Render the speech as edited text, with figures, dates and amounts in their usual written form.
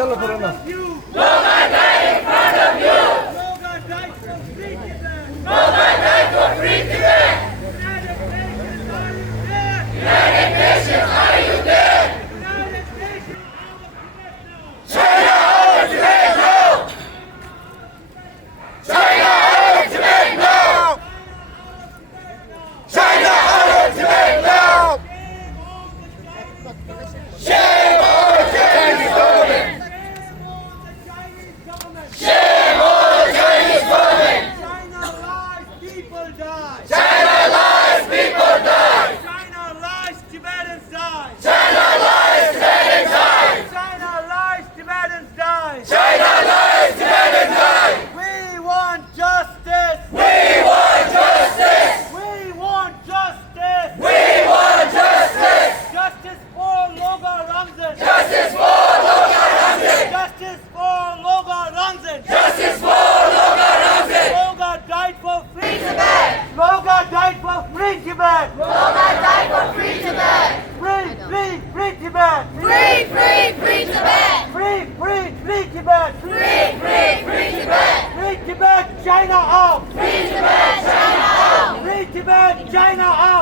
त्याला पुराणा Tibet! Loga died for free Tibet! Free Tibet! Free Tibet! Free Tibet! Free Tibet! Free Tibet! China out! Free Tibet! China out! Free Tibet! China out!